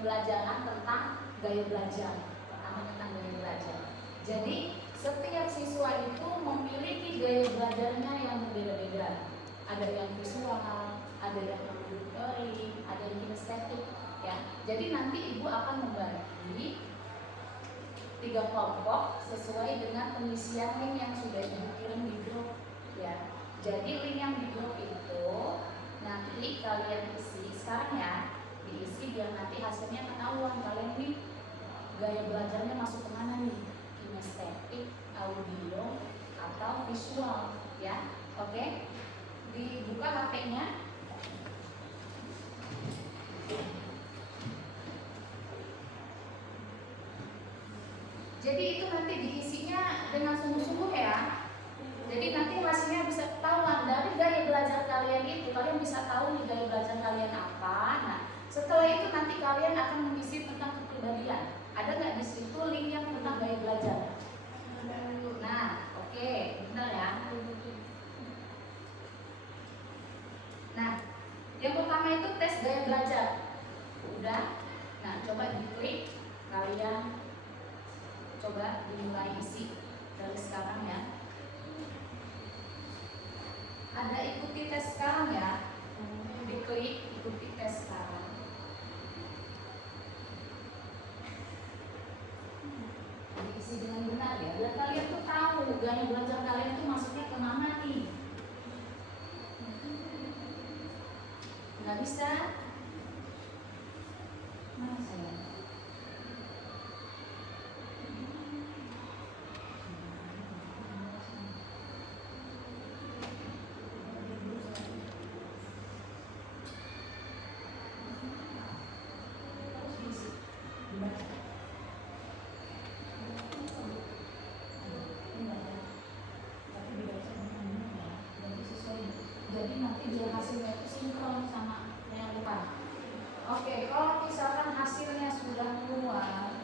pembelajaran tentang gaya belajar. Pertama tentang gaya belajar. Jadi setiap siswa itu memiliki gaya belajarnya yang berbeda-beda. Ada yang visual, ada yang auditory, ada yang kinestetik, ya. Jadi nanti ibu akan membagi 3 kelompok sesuai dengan pengisian link yang sudah ibu kirim di grup, ya. Jadi link yang di grup itu nanti kalian isi sekarang ya, diisi biar nanti hasilnya ketahuan kalian nih gaya belajarnya masuk kemana nih, kinestetik, audio, atau visual, ya. Oke, dibuka HP-nya. Jadi itu nanti diisinya dengan sungguh-sungguh ya. Jadi nanti hasilnya bisa ketahuan dari gaya belajar kalian itu. Kalian bisa tahu nih gaya belajar kalian apa. Nah, setelah itu nanti kalian akan mengisi tentang kepribadian. Ada nggak di situ link yang tentang gaya belajar? Nah, oke, benar ya. Nah, yang pertama itu tes gaya belajar. Udah. Nah, coba diklik, kalian coba dimulai isi dari sekarang ya. Ada ikuti tes sekarang ya. Diklik ikuti tes sekarang. Diisi dengan benar ya. Biar kalian tuh tahu gaya belajar kalian tuh masuknya ke mana nih. Nggak bisa? Mana saya? Jadi nanti biar hasilnya itu sinkron sama yang depan. Oke, kalau misalkan hasilnya sudah keluar,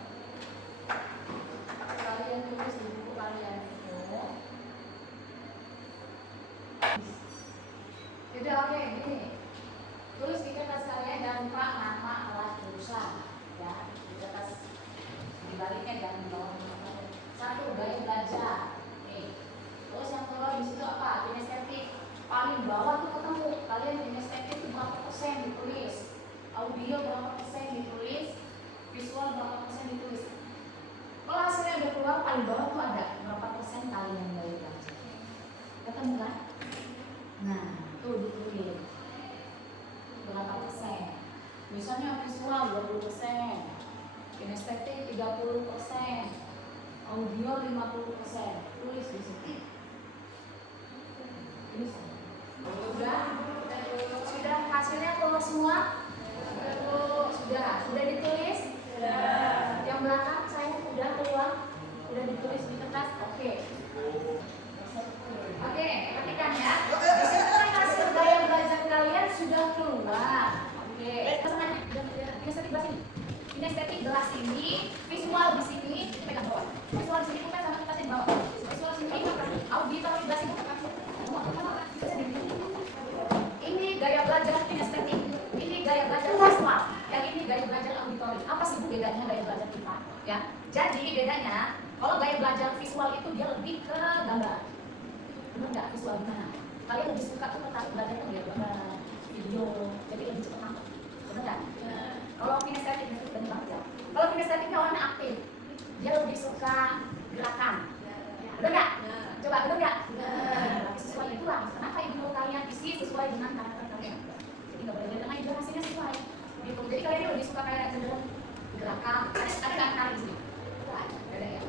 kalian tulis di buku kalian itu. Jadi oke, gini. Tulis di kertas kalian jangan lupa nama alat jurusan, ya. Di kertas dibaliknya jangan di bawah. 1 gaya belajar. Nih. Terus yang kedua di situ apa? Kinestetik. Paling bawah tuh ketemu kalian kinestetik itu berapa persen ditulis, audio berapa persen ditulis, visual berapa persen ditulis. Kalau hasilnya udah keluar paling bawah tuh ada berapa persen kalian gaya belajar. Ketemu kan? Nah, tuh ditulis berapa persen. Misalnya visual 20%, kinestetik 30%, audio 50%. Tulis di situ. Sudah hasilnya keluar semua? Sudah ditulis? Sudah. Yang belakang saya sudah keluar? Sudah ditulis di kertas? Oke, perhatikan ya. Setelah hasil gaya belajar kalian sudah keluar. Oke. Kinestetik belah sini. Kinestetik belah sini, visual di sini, pegang bawah. Visual di sini bukan sama kertas di bawah. Visual di sini, audio di belah sini. Ini gaya belajar kinestetik, ini gaya belajar visual, yang ini gaya belajar auditori. Apa sih Bu bedanya gaya belajar kita? Ya, jadi bedanya kalau gaya belajar visual itu dia lebih ke gambar. Benar nggak visual gimana? Kalian lebih suka tuh tertarik belajar tuh gambar, video, jadi lebih cepat nangkep. Benar nggak? Kalau kinestetik itu benar banget ya. Kalau kinestetiknya warna aktif, dia lebih suka gerakan. Benar nggak? Coba benar nggak? Sesuai itulah. Kenapa ibu kalian isi sesuai dengan karakter kalian? Jadi nggak boleh dengan itu hasilnya sesuai. Gitu. Jadi kalian lebih suka kayak cenderung gerakan. Ada nggak di sini? Ada ya.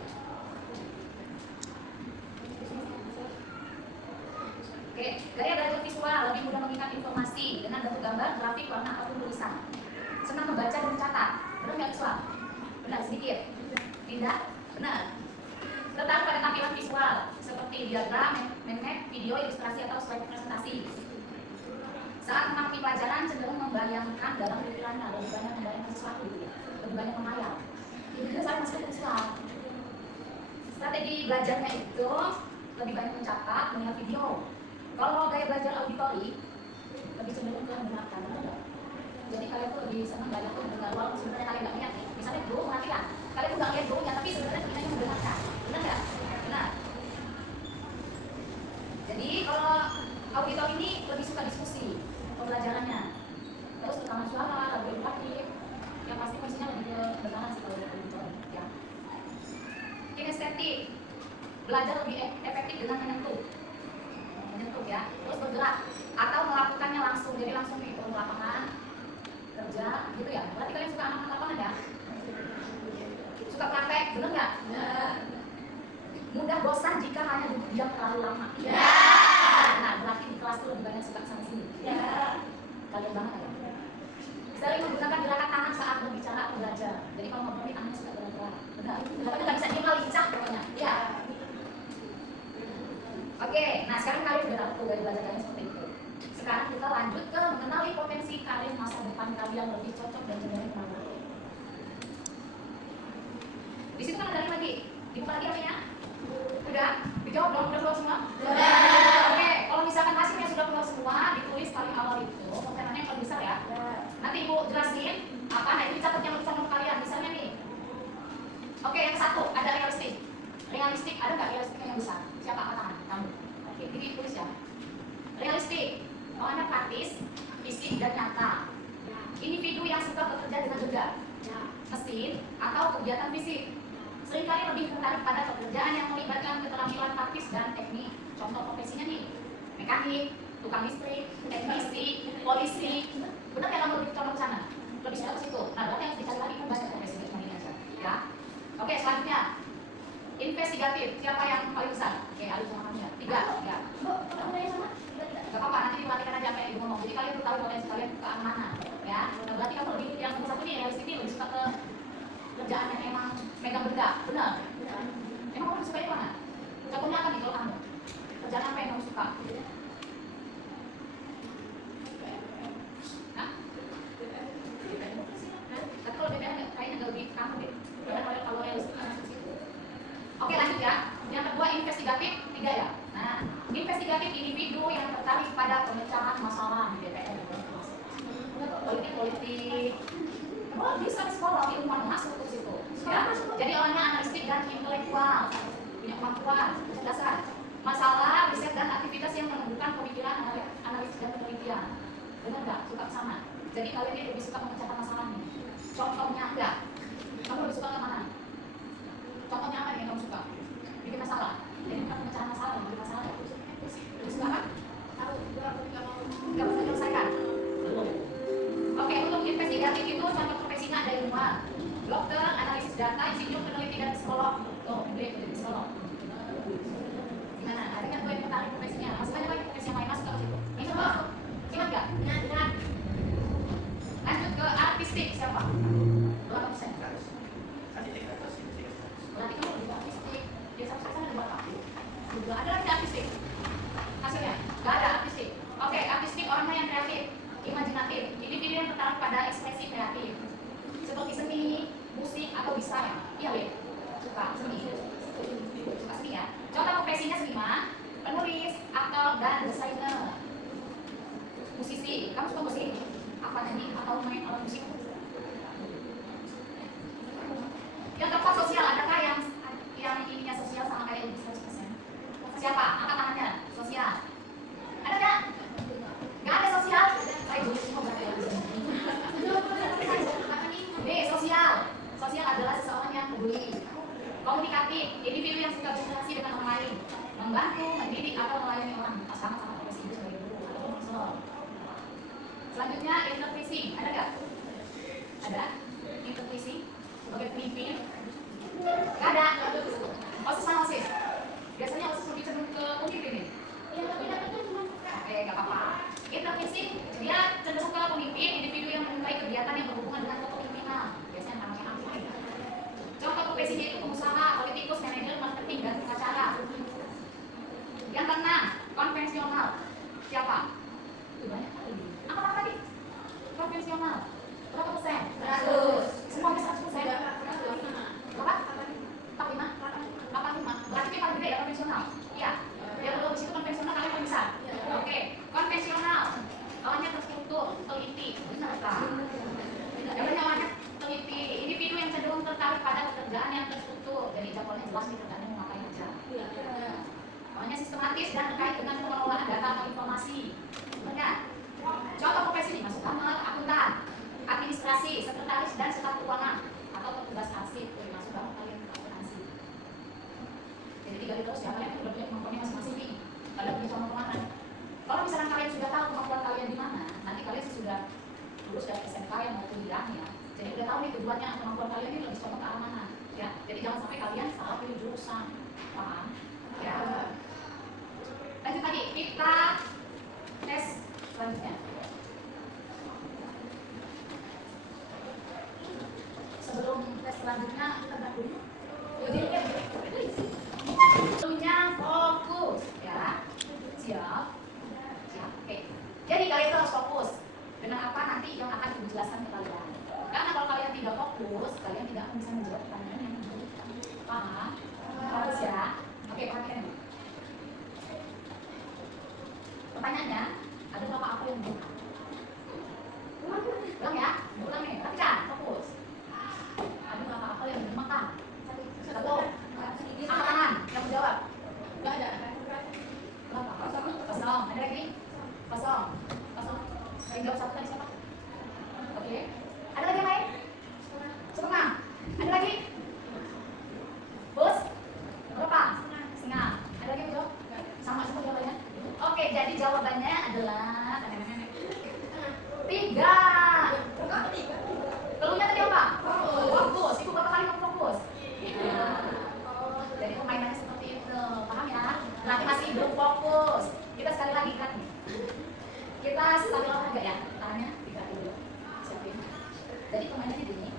Oke, gaya belajar visual lebih mudah mengingat informasi dengan bentuk gambar, grafik, warna ataupun tulisan. Senang membaca dan mencatat. Benar nggak visual? Benar sedikit. Tidak? Benar. Tertarik pada tampilan visual seperti diagram, mind map, video, ilustrasi atau slide presentasi. Saat mengamati pelajaran cenderung membayangkan dalam pikirannya, lebih banyak membayangkan sesuatu, lebih banyak menghayal. Itu saya masuk ke visual. Strategi belajarnya itu lebih banyak mencatat, melihat video. Kalau gaya belajar auditori lebih cenderung ke mendengarkan, benar nggak? Jadi kalian tuh lebih senang belajar tuh mendengar, walaupun sebenarnya kalian nggak lihat. Misalnya guru perhatikan, kalian tuh nggak lihat gurunya, tapi sebenarnya telinganya mendengarkan. Benar nggak? Benar. Jadi kalau auditor ini lebih suka diskusi pembelajarannya, terus rekaman suara, lebih edukatif. Yang pasti fungsinya lebih bertahan sih kalau auditor. Ya. Kinestetik, belajar lebih efektif dengan menyentuh ya, terus bergerak atau melakukannya langsung, jadi langsung di lapangan kerja gitu ya. Berarti kalian suka anak-anak lapangan ya? Suka praktek, bener nggak? Mudah bosan jika hanya duduk diam terlalu lama. Ya. Nah, berarti di kelas tuh lebih banyak suka sama sini. Ya. Kalian banget ya. Sering menggunakan gerakan tangan saat berbicara atau belajar. Jadi kalau ngobrol tangannya suka gerak-gerak. Benar. Tapi nggak bisa diam lincah pokoknya. Ya. Oke, nah sekarang kalian udah tahu dari belajar kalian seperti itu. Sekarang kita lanjut ke mengenali potensi karir masa depan kalian lebih cocok dan cenderung kemana. Di situ kan ada lagi, dibuka lagi apa ya? Udah? Dijawab dong, udah keluar semua? Oke, kalau misalkan hasilnya sudah keluar semua, ditulis paling awal itu, kontenannya yang paling besar ya. Nanti ibu jelasin apa, nah itu catat yang lebih cocok kalian. Misalnya nih, oke yang satu ada realistik. Realistik, ada nggak realistik yang besar? Siapa angkat tangan? Kamu. Oke, ini tulis ya. Realistik, orangnya praktis, fisik dan nyata. Individu yang suka bekerja dengan jeda, mesin atau kegiatan fisik. Seringkali lebih tertarik pada pekerjaan yang melibatkan keterampilan praktis dan teknik. Contoh profesinya nih, mekanik, tukang listrik, teknisi, polisi. Benar ya kamu lebih condong ke sana? Lebih suka ke situ. Nah, berarti yang dicari lagi kan banyak profesi ini aja. Ya. Oke, selanjutnya. Investigatif, siapa yang paling besar? Oke, Alif sama kamu ya? 3, ya. Gak apa-apa, nanti diperhatikan aja apa yang ibu ngomong. Jadi kalian tuh tahu potensi kalian ke arah mana, ya. Nah, berarti kamu lebih, yang nomor 1 nih, realistik ini lebih suka ke kerjaan yang emang megang benda, benar? Emang kamu sukanya mana? Contohnya apa nih kalau kamu? Kerjaan apa yang kamu suka? Hah? Tapi kalau BPM kayaknya nggak lebih kamu deh. Karena kalau realistik kan oke lanjut ya. Yang kedua investigatif, 3 ya. Nah, investigatif individu yang tertarik pada pemecahan masalah di DPR. Politik. Oh, bisa sekolah di umum masuk ke situ. Ya. Jadi orangnya analistik dan intelektual, punya kemampuan, kecerdasan. Masalah, riset dan aktivitas yang menumbuhkan pemikiran, analisis dan penelitian. Benar nggak? Suka ke sana. Jadi kalian ini lebih suka memecahkan masalah nih. Contohnya enggak? Kamu lebih suka ke mana? Contohnya apa yang kamu suka? Bikin masalah. Jadi bukan pemecahan masalah, bikin masalah. Lebih suka apa? Gak bisa menyelesaikan. Oke, untuk investigatif itu contoh profesinya ada ilmuwan, dokter, analisis data, insinyur, peneliti dan psikolog. Oh, jadi psikolog. Gimana? Ada kan gue yang tertarik profesinya? Masih banyak lagi profesi yang lain masuk ke situ. Ini semua? Ingat nggak? Ingat. Lanjut ke artistik siapa? Berapa persen? Berarti kamu lebih artistik. Biasa sana ada berapa? Juga ada lagi artistik. Hasilnya? Gak ada artistik. Oke, artistik orangnya yang kreatif, imajinatif. Individu yang tertarik pada ekspresi kreatif, seperti seni, musik atau desain. Iya, Wei? Suka seni. Suka seni ya. Contoh profesinya seniman, penulis, aktor dan desainer. Musisi, kamu suka musik? Apa nyanyi atau main alat musik? Yang keempat sosial, adakah yang ininya sosial sama kayak lebih 100%? Siapa? Angkat tangannya. Sosial. Ada nggak? Nggak ada sosial? Saya dulu semua berarti ya. Nih, sosial. Sosial adalah seseorang yang peduli, komunikatif, individu yang suka berinteraksi dengan orang lain, membantu, mendidik atau melayani orang. Sama profesi itu sebagai guru atau konselor. Selanjutnya intervisi, ada nggak? Ada? Intervisi sebagai pemimpin? Nggak ada. OSIS sama OSIS? Biasanya OSIS lebih cenderung ke pemimpin nih. Iya, tapi dapetnya cuma oke, nggak apa-apa. Intervisi, dia cenderung ke pemimpin, individu yang menyukai kegiatan yang berhubungan dengan kepemimpinan. Biasanya namanya aktif. Contoh profesinya itu pengusaha, politikus, manajer, marketing, dan pengacara. Yang keenam, konvensional. Siapa? Itu banyak kali. Apa tadi? Konvensional. Berapa persen? 100. Semuanya 100%. Berapa? 45? 85. Berarti kita paling gede ya konvensional. Iya. Yang kedua di situ konvensional kalian paling besar. Oke. Konvensional. Awalnya terstruktur, teliti. Benar kan? namanya sistematis dan terkait dengan pengelolaan data atau informasi. Benar? Contoh profesi ini masuk kamar, akuntan, administrasi, sekretaris dan staf keuangan atau petugas arsip. Masuk kamar kalian akuntansi. Jadi tinggal terus ya, kalian sudah punya kemampuannya masing-masing nih. Kalian punya sama kemana? Kalau misalnya kalian sudah tahu kemampuan kalian di mana, nanti kalian sudah lulus dari SMK yang mau kuliah ya. Jadi udah tahu nih tujuannya kemampuan kalian ini lebih condong ke arah mana. Ya, jadi jangan sampai kalian salah pilih jurusan. Paham? Ya. Lanjut lagi, kita tes selanjutnya. Sebelum tes selanjutnya kita berak dulu. Tentunya fokus, ya. Siap. Siap. Oke. Jadi kalian itu harus fokus. Dengan apa nanti yang akan ibu jelaskan ke kalian. Karena kalau kalian tidak fokus, kalian tidak akan bisa menjawab pertanyaan yang diberikan. Paham? Fokus ya. Oke, perhatikan ini. Pertanyaannya, ada berapa apel yang bukan? Ulang ya, ulang nih. Perhatikan, fokus. Ada berapa apel yang dimakan? Satu. Angkat tangan yang menjawab. Enggak ada. Berapa? Kosong. Ada lagi? Kosong. Kosong. Yang jawab satu tadi siapa? Oke. Ada lagi yang lain? Setengah. Ada lagi? Bos? Berapa? Setengah. Ada lagi yang jawab? Sama semua jawabannya? Oke, jadi jawabannya adalah 3. Keluarnya tadi apa? Fokus. Ibu berapa kali kamu fokus? Jadi permainannya seperti itu. Paham ya? Nanti masih belum fokus. Kita sekali lagi ikat nih. Kita sambil olahraga ya. Tangannya diikat dulu. Siapin. Jadi permainannya gini.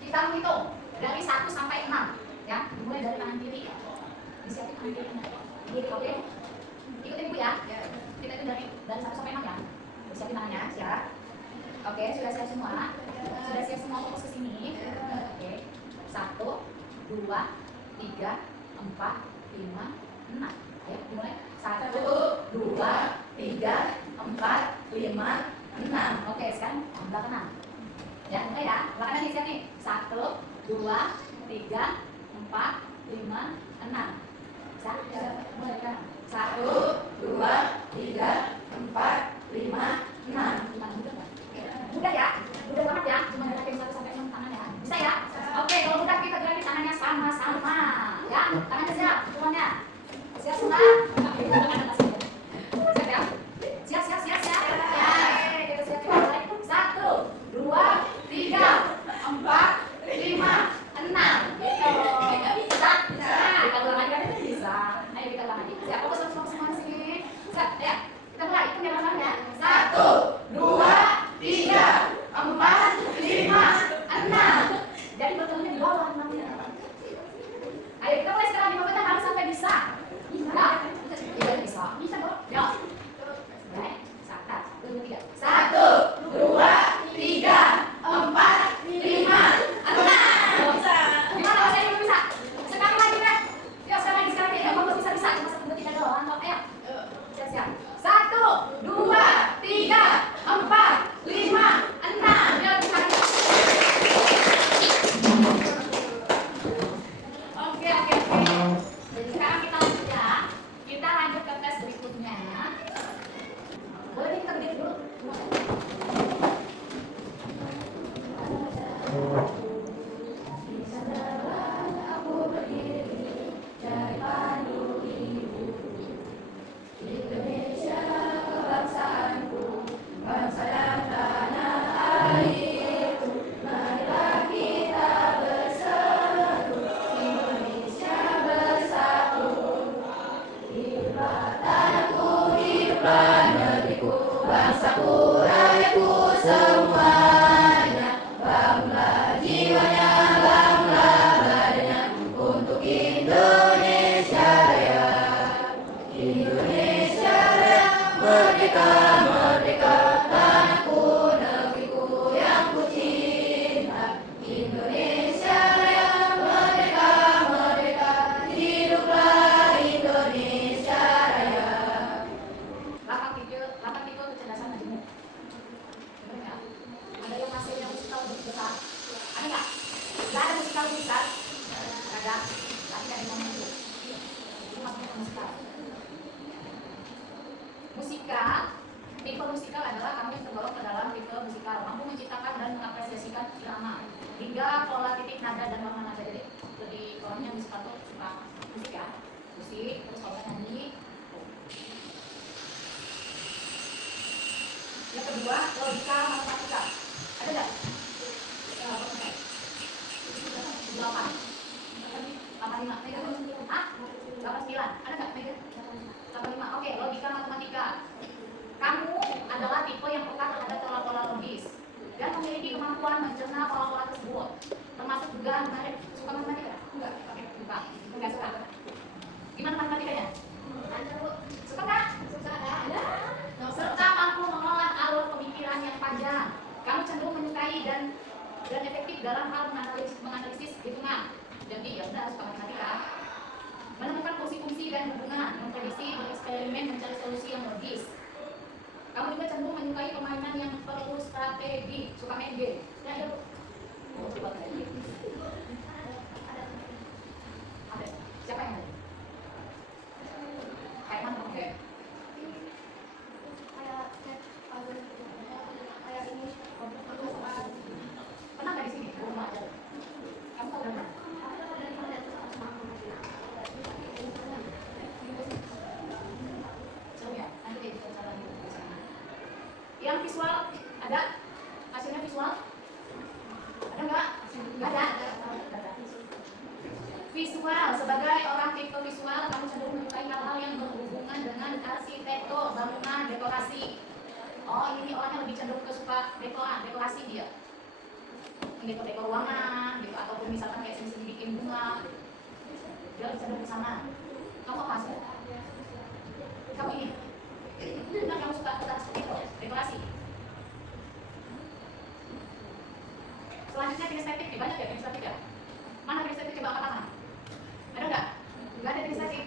Kita menghitung dari 1 sampai 6. Ya, dimulai dari tangan kiri. Disiapin tangan kirinya. Oke. Ikutin ibu ya. Kita itu dari 1 sampai 6 ya. Siapin tangannya, siap. Oke, sudah siap semua. Sudah siap semua fokus ke sini. Oke. 1, 2, 3, 4, 5, 6. Ayo, dimulai. 1, 2, 3, 4, 5, 6. Oke, sekarang ambil kanan. Ya, mulai ya. Belakangnya nih, siap nih. 1, 2, 3, 4, 5, 6. Bisa? Mulai kan. 1, 2, 3, 4, 5, 6. Gimana, mudah nggak? Mudah ya? Mudah banget ya? Cuma gerakin 1 sampai 6 tangan ya. Bisa ya? Oke, kalau mudah kita gerakin tangannya sama-sama. Ya, tangannya siap, semuanya. Siap semua? Siap ya? Siap, siap, siap, siap. Ya, kita siap. 1, 2, 3, 4, 5, 6. Gitu. Bisa? Bisa. Kita ulang lagi. musikal. Musikal, tipe musikal adalah kamu yang tergolong ke dalam tipe musikal, mampu menciptakan dan mengapresiasikan irama hingga pola titik nada dan warna nada. Jadi lebih orangnya musikal tuh suka musik ya, musik, terus kalau nyanyi. Yang kedua, logika matematika. Ada nggak? 8 85 Hah? 89 ada nggak? 85. Oke, logika matematika. Kamu adalah tipe yang peka terhadap pola-pola logis dan memiliki kemampuan mencerna pola-pola tersebut, termasuk juga menarik. Suka matematika? Enggak. Oke, suka. Enggak suka. Gimana matematikanya? Suka nggak? Suka. Ada. Serta mampu mengolah alur pemikiran yang panjang. Kamu cenderung menyukai dan efektif dalam hal menganalisis hitungan. Jadi ya udah suka matematika. Menemukan fungsi-fungsi dan hubungan, memprediksi, bereksperimen, mencari solusi yang logis. Kamu juga cenderung menyukai permainan yang perlu strategi, suka main game. Ya, ya. Coba main game. Ada. Siapa yang ada? Kayak mana? Oke. Kayak ini. Pernah nggak di sini? Rumah aja. Kamu tahu dari mana? Seru ya? Nanti deh kita cara di sana. Yang visual ada? Hasilnya visual? Ada nggak? Nggak ada. Visual, sebagai orang tipe visual, kamu cenderung menyukai hal-hal yang berhubungan dengan arsitektur, bangunan, dekorasi. Oh, ini orangnya lebih cenderung ke suka dekorasi dia. Dekor ruangan gitu, ataupun misalkan kayak sini bikin bunga gitu. Dia lebih cenderung ke sana. Kamu apa sih? Kamu ini? Benar kamu suka dekorasi? Selanjutnya kinestetik, banyak ya kinestetik ya? Mana kinestetik, coba angkat tangan. Ada nggak? Nggak ada kinestetik.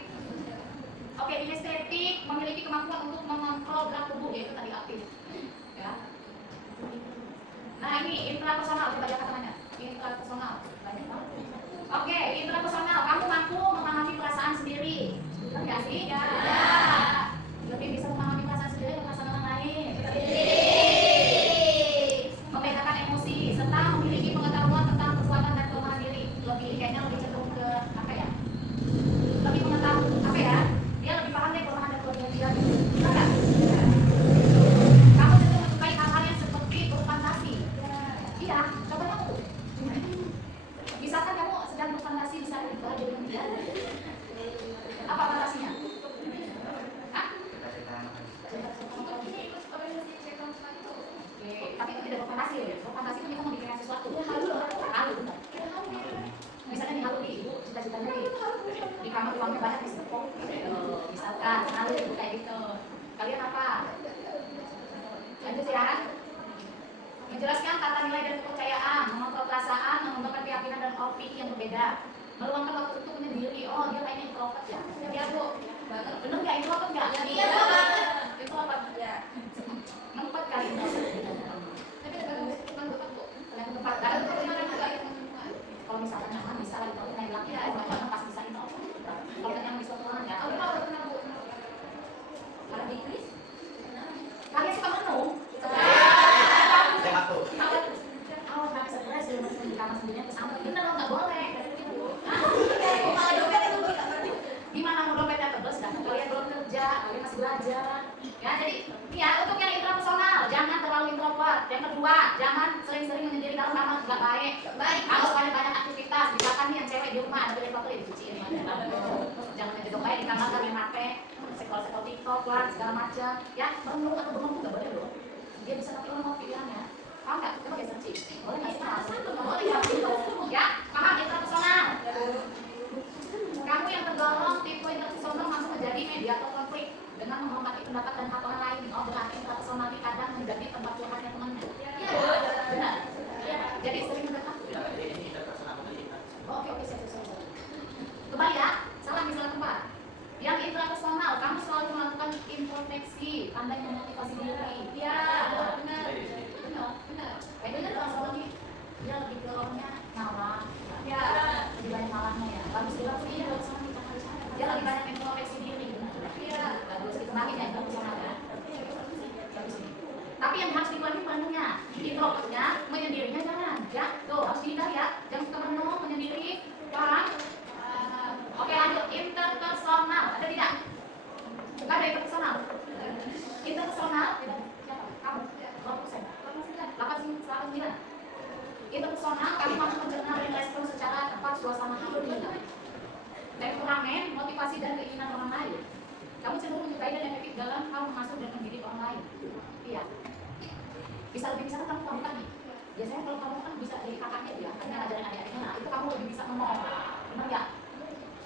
Oke, kinestetik memiliki kemampuan untuk mengontrol gerak tubuh, yaitu tadi aktif. Ya. Nah ini intrapersonal, coba lihat tangannya. Intrapersonal, banyak banget. Oke, intrapersonal, kamu mampu memahami perasaan sendiri. Benar nggak sih? Ya. Lebih bisa memahami perasaan sendiri dan perasaan orang lain. Membedakan emosi serta memiliki pengetahuan tentang kekuatan dan kelemahan diri. Kayaknya lebih cenderung ke apa ya? Lebih mengetahui apa ya? Dia lebih paham deh kelemahan dan kelebihan dia. Benar nggak? Kamu cenderung menyukai hal-hal yang seperti berfantasi. Iya, coba kamu. Misalkan kamu sedang berfantasi bisa berada dengan dia. Apa fantasinya? Hah? Oke, tapi itu tidak berfantasi ya. Berfantasi itu kita memikirkan sesuatu. Halu, benar. Misalnya nih halu nih, ibu cita-citanya nih di kamar uangnya banyak di sepok. Misalkan halu ibu kayak gitu. Kalian apa? Lanjut ya. Menjelaskan tata nilai dan kepercayaan, mengontrol perasaan, mengembangkan keyakinan dan opini yang berbeda, meluangkan waktu untuk menyendiri. Oh, dia kayaknya introvert ya? Iya bu, bener nggak introvert nggak? Iya. Introvert ya. 4 kali introvert. Tapi bukan bu. Kalian 4 kali kemarin juga. Kalau misalkan nyaman bisa lagi kalau naik lagi ya, kalau pas bisa introvert. Kalau yang bisa pulang ya. Kalau kenal bu. Kalau di Inggris, kalian suka menung? Kalau nggak stres di kamar sendirian kesambet, bener lo nggak boleh. Gimana mau dompetnya tebel? Sedangkan kalian belum kerja, kalian masih belajar. Ya jadi, ya untuk yang intrapersonal jangan terlalu introvert. Yang kedua, jangan sering-sering menyendiri dalam kamar, nggak baik. Harus banyak aktivitas. Misalkan nih yang cewek di rumah ada beli foto ya dicuciin. Jangan aja baik di kamar kalian HP, scroll TikTok lah segala macam. Ya merenung atau bengong juga boleh loh. Dia bisa pakai remote pilihannya. Paham nggak? Coba kayak searching. Boleh nggak sih? Boleh ya. Ya, paham intrapersonal. Kamu yang tergolong tipe intrapersonal mampu menjadi mediator konflik dengan menghormati pendapat dan hak orang lain. Oh berarti intrapersonal ini kadang menjadi tempat curhatnya temannya. Iya. Benar. Jadi sering mendekat. Oke, siap. Kembali ya. Salah tempat. Yang intrapersonal, kamu selalu melakukan introspeksi, pandai memotivasi diri. Iya, benar. Kayaknya transformasi dia lebih ke orangnya ngalah. Ya, lebih banyak malahnya ya. Bagus juga tuh dia bagus sama kita. Dia lebih banyak introspeksi diri. Nggak ada interpersonal. Interpersonal, siapa? Kamu? 20%. 89. Interpersonal, kami mampu mencerna dan respon secara tepat suasana harmoni. Temperamen, motivasi dan keinginan orang lain. Kamu cenderung menyukai dan efektif dalam hal mengasuh dan mendidik orang lain. Iya. Bisa lebih bisa kamu kan nih. Biasanya kalau kamu kan bisa dari kakaknya dia, karena ngajarin adik-adiknya, nah itu kamu lebih bisa ngomong. Benar nggak?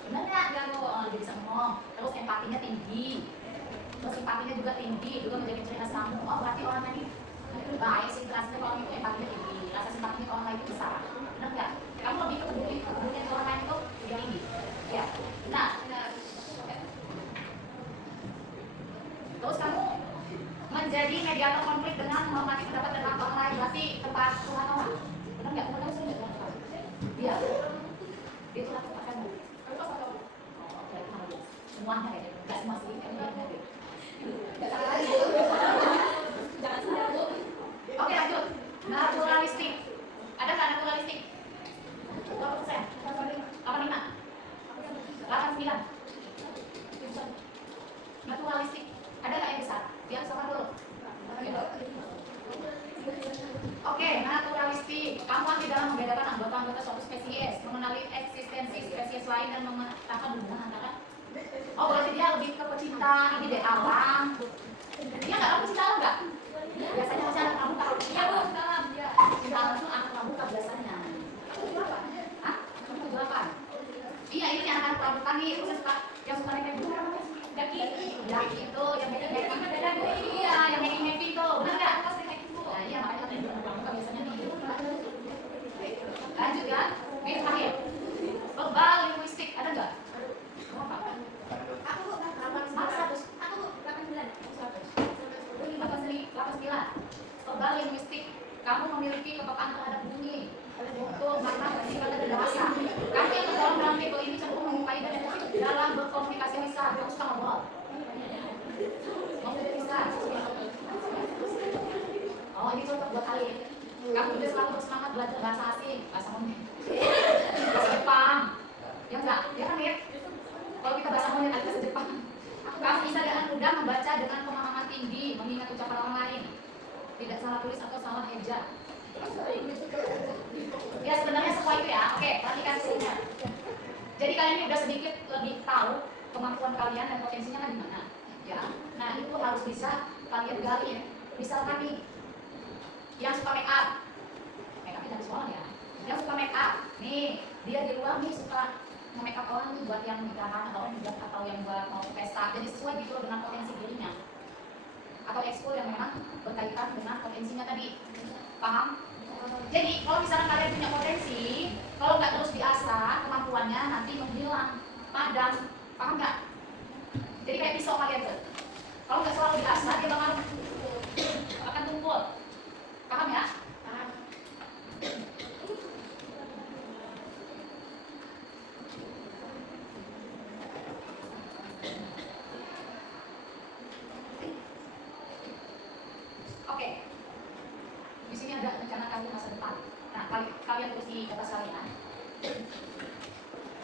Benar nggak? Nggak lo lebih bisa ngomong. Terus empatinya tinggi. Terus simpatinya juga tinggi, juga menjadi ciri khas kamu. Oh berarti orang ini baik sih, rasanya kalau itu empatinya tinggi, rasa simpatinya ke orang lain itu besar. Benar nggak? Kamu lebih kepedulian ke orang lain itu lebih tinggi. Ya. Nah, terus kamu menjadi mediator konflik dengan menghormati pendapat dan hak orang lain, berarti tepat Tuhan orang. Benar nggak? Benar sering nggak Tuhan? Iya. Itu lah tepat kamu. Semuanya kayak gitu. Nggak semua sih, kamu jangan gitu. Jangan salah bu. Oke lanjut. Naturalistik. Ada nggak naturalistik? Berapa persen? 85. 89. Naturalistik. Ada nggak yang besar? Yang sama dulu. Oke, naturalistik. Kamu dalam membedakan anggota-anggota suatu spesies, mengenali eksistensi spesies lain dan memetakan hubungan antara. Oh, berarti dia lebih ke pecinta ini deh alam. Dia nggak tahu pecinta alam nggak? Biasanya masih anak pramuka. Iya bu, alam. Pecinta alam itu anak pramuka biasanya. Hah? 78. Iya ini anak pramuka nih, yang suka naik gunung namanya. Daki itu yang happy. Iya, yang happy itu, benar nggak? Nah, iya makanya kita di pramuka biasanya nih. Lanjut ya, ini terakhir. Verbal linguistik ada nggak? Aku 100. Aku 89. 89. Verbal linguistik. Kamu memiliki kepekaan terhadap bunyi, bentuk, makna, bersifat dan bahasa. Kami yang tergolong dalam tipe ini cenderung menyukai dan efektif dalam berkomunikasi lisan. Kamu suka ngobrol? Mau belajar lisan? Oh ini cocok buat kalian. Kamu juga selalu bersemangat belajar bahasa asing, bahasa monyet, bahasa Jepang. Ya enggak? Ya kan ya? Kalau kita bahasa monyet ada bahasa Jepang. Kamu bisa dengan mudah membaca dengan pemahaman tinggi, mengingat ucapan orang lain, tidak salah tulis atau salah eja. Ya sebenarnya semua itu ya. Oke, perhatikan sini. Jadi kalian ini udah sedikit lebih tahu kemampuan kalian dan potensinya kan di mana. Ya. Nah itu harus bisa kalian gali. Misalkan nih, yang suka make up jangan sekolah ya. Yang suka make up, nih dia di luar nih suka make up orang nih buat yang nikahan atau yang buat mau pesta. Jadi sesuai gitu dengan potensi dirinya. Atau ekskul yang memang berkaitan dengan potensinya tadi. Paham? Jadi kalau misalnya kalian punya potensi, kalau nggak terus diasah kemampuannya nanti menghilang, padam. Paham nggak? Jadi kayak pisau kalian tuh. Kalau nggak selalu diasah dia akan tumpul. Paham ya? Paham. Oke. Di sini ada rencana kamu masa depan. Nah, kalian tulis di kertas kalian.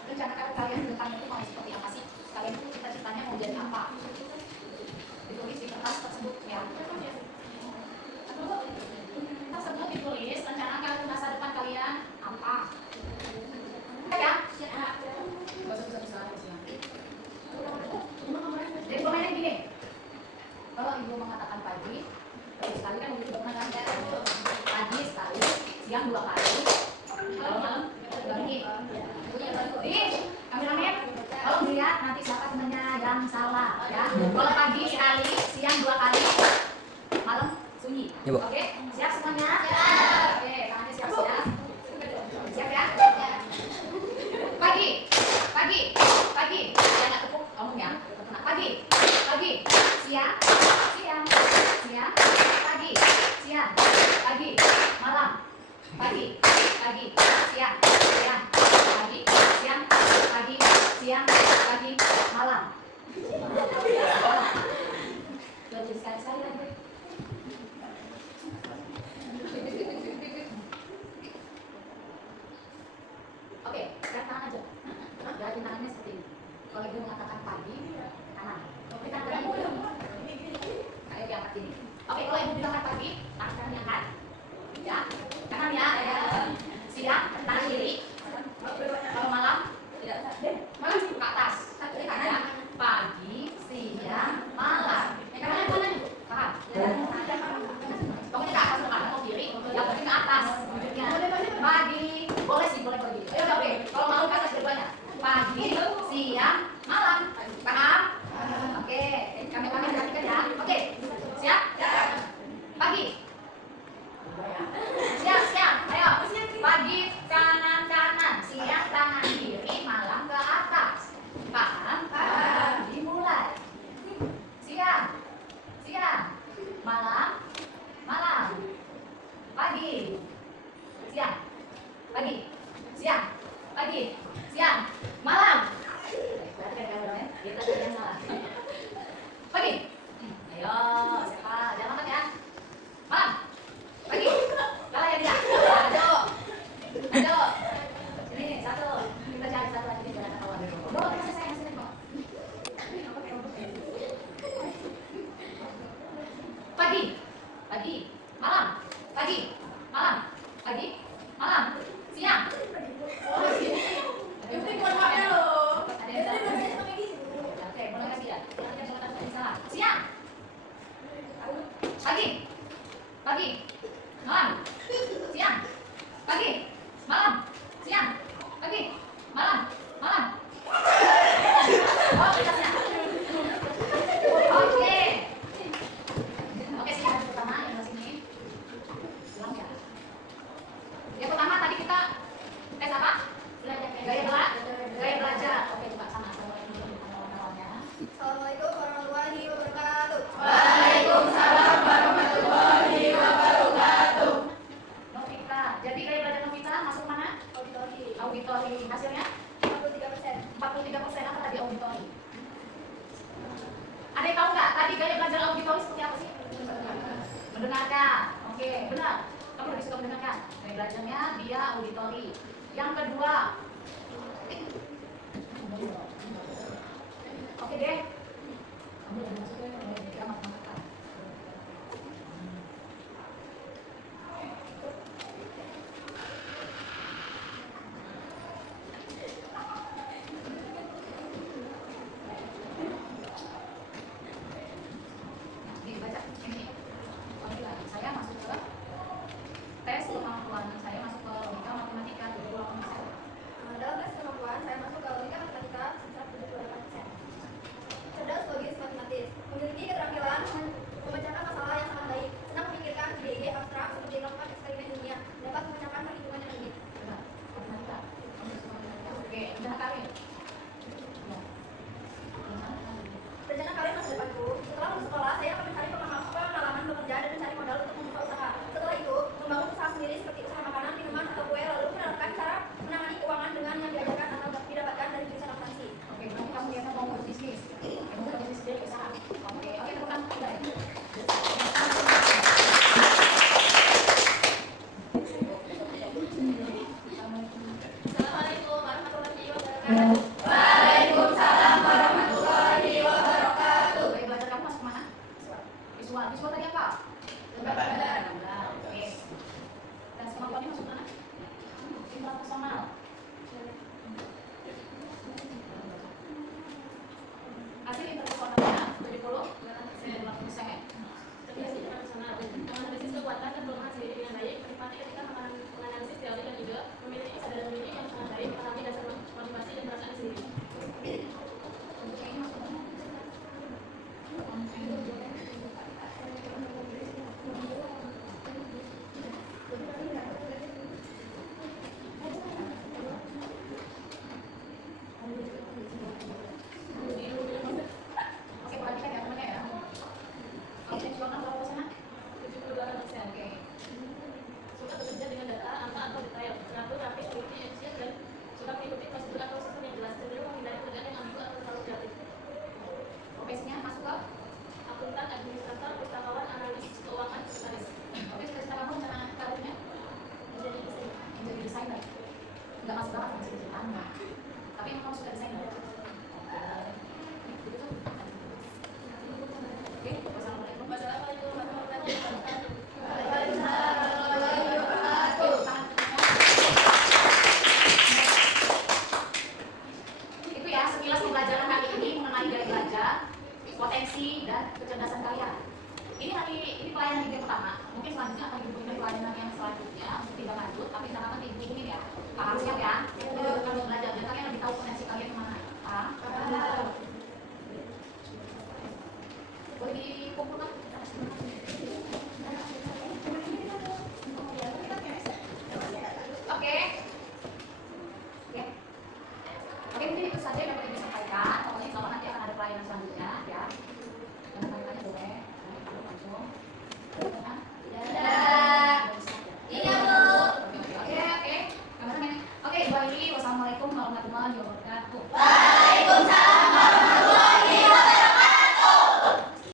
Rencana kalian ke depan itu mau seperti apa sih? Kalian itu cita-citanya mau jadi apa? Ditulis di kertas tersebut ya. Tersebut ditulis rencana kalian masa depan kalian apa? Ya? Jadi pemainnya gini. Kalau ibu mengatakan pagi, terus sekali kan ibu mengatakan pagi sekali, siang 2 kali, kalau malam 2 kali. Kameramen, kalau lihat nanti siapa temannya yang salah ya. Kalau pagi sekali, siang 2 kali, malam sunyi. Oke, siap semuanya? Oke, tangannya siap-siap. Siap ya? Pagi. Saya nggak tepuk ngomongnya. Pagi, siang, pagi, malam, pagi, siang, malam. Lebih sekali lagi. Oke, sekarang tangan aja. Gerakin tangannya seperti ini. Kalau ibu mengatakan pagi, kanan. Kita kanan ibu. Ayo diangkat ini. Oke, kalau ibu bilang pagi, tangan kanan diangkat. Ya, kanan ya. Siang, tangan kiri. Kalau malam, tidak malam ke atas. Ke kanan ya. Pagi, siang, malam. Kanan kanan. Paham? Pokoknya ke atas ke kanan atau kiri, yang penting ke atas. Pagi, boleh sih, boleh pergi. Ayo oke. Kalau malam ke atas dua-duanya. Pagi, siang, malam. Paham? Oke, kami perhatikan ya. Oke, siap? Pagi. Siang, ayo. Pagi kanan kanan, siang tangan kiri, malam ke atas. Paham? Dimulai. Siang, malam, pagi, siang, malam. Pagi. Ayo, siapa? Jangan lambat ya. Malam. Pagi. Kalah ya dia. Ayo. Ini satu. Kita cari satu lagi di jalan kawan. Oh, kita selesai masih kok. Pagi. Malam. Siang. Oh, sini. Itu buat apa lo? Ada yang salah. Oke, mulai kasih ya. Salah. Siang. Pagi. Malam. Siang. Pagi. Malam. Siang. Pagi. Malam. Oh, betasnya. Oke. Oke, silakan pertama yang di sini. Ulang ya. Yang pertama tadi kita tes apa? Gaya belajar. Oke, coba sama kawan-kawannya. Assalamualaikum warahmatullahi wabarakatuh. Waalaikumsalam warahmatullahi wabarakatuh. Novita. Jadi gaya belajar Novita masuk mana? Auditori. Hasilnya? 43%. Apa tadi auditori? Ada yang tahu nggak tadi gaya belajar auditori seperti apa sih? Mendengarkan. Oke, benar. Kamu lebih suka mendengarkan. Gaya belajarnya dia auditori. Yang kedua, oke deh. Kamu udah masuk ya? Dia matematika. Dibaca ini. Saya masuk ke tes kemampuan. Saya masuk ke logika matematika 78%. Dalam tes kemampuan, saya masuk ke logika matematika sebesar 78%. Cerdas, logis, matematis. Memiliki keterampilan memecahkan masalah yang sangat baik. Senang memikirkan ide-ide abstrak seperti melakukan eksperimen ilmiah. Dapat memecahkan perhitungan yang rumit. Benar. Matematika. Kamu suka matematika. Oke, udah karir. Rencana karir masa depanku. Setelah lulus sekolah, saya akan mencari pengalaman bekerja dan mencari modal untuk membuka usaha. Setelah itu, membangun usaha sendiri seperti usaha makanan, minuman, atau kue, lalu menerapkan cara menangani keuangan dengan yang diajarkan atau didapatkan dari jurusan akuntansi. Oke, berarti kamu lihatnya mau berbisnis. Kamu mau berbisnis sendiri usaha. Oke, tepuk tangan. Assalamualaikum warahmatullahi wabarakatuh. Waalaikumsalam warahmatullahi wabarakatuh. Gaya belajar kamu masuk mana? Visual. Visual tadi apa? Gambar. Oke. Dan kemampuannya masuk mana? Intrapersonal. Hasil interpersonalnya 70%. Terbiasa internasional, menganalisis kekuatan dan kelemahan diri dengan baik, menikmati ketika menganalisis teori dan ide, memiliki kesadaran diri yang sangat baik, memahami dasar motivasi dan perasaan sendiri. Untuk ini masuk mana? Oke, perhatikan ya temannya ya. Konvensional berapa sana? 78%. Oke. Suka bekerja dengan data, angka atau detail, berlaku ekspresi dan kecerdasan kalian. Ini pelayanan minggu yang pertama. Mungkin selanjutnya akan diberikan pelayanan yang selanjutnya untuk tidak lanjut, tapi sekarang dihubungin ya. Pak harus siap ya. Kalau belajar dan kalian lebih tahu potensi kalian kemana. Paham? Boleh dikumpulkan? Oke. Oke, mungkin itu saja yang dapat ibu sampaikan. Pokoknya insya Allah nanti akan ada pelayanan selanjutnya ya. Dan tanya-tanya boleh. Langsung. Tidak. Iya, Bu. Oke. Oke. Ibu Airi, wassalamualaikum warahmatullahi wabarakatuh.